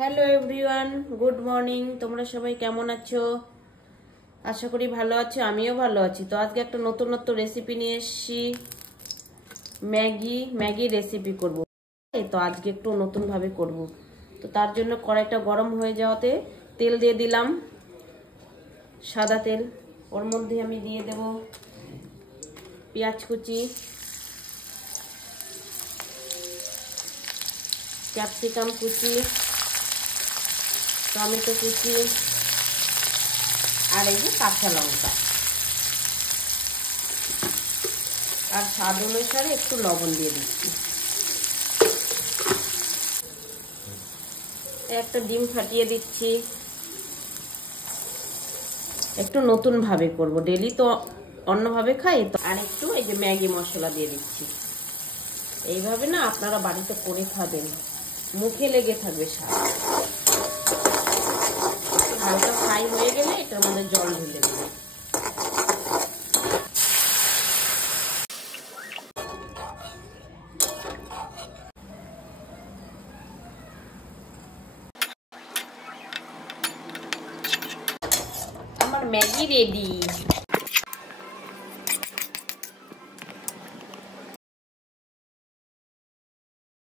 Hello everyone, good morning. তোমরা সবাই কেমন আছো? আশা করি ভালো আছো, আমিও ভালো আছি। তো আজকে একটা নতুন রেসিপি নিয়ে এসেছি। ম্যাগি রেসিপি করব। তো আজকে একটু নতুন ভাবে করব। তো তার জন্য কড়াইটা গরম হয়ে যাওয়াতে তেল দিয়ে দিলাম, সাদা তেল। ওর মধ্যে আমি দিয়ে দেব পেঁয়াজ কুচি, ক্যাপসিকাম কুচি, টমেটো কুচি আর এই যে কাঁচা লঙ্কা, আর স্বাদ অনুসারে একটু লবণ দিয়ে দিচ্ছি। একটা ডিম ফাটিয়ে দিচ্ছি। একটু নতুন ভাবে করব, ডেলি তো অন্যভাবে খাই। তো আর একটু এই যে ম্যাগি মশলা দিয়ে দিচ্ছি। এইভাবে না আপনারা বাড়িতে করে খাবেন, মুখে লেগে থাকবে স্বাদ। হালকা ফ্রাই হয়ে গেলে এটার মধ্যে জল ঢেলে দেবো। আমার ম্যাগি রেডি।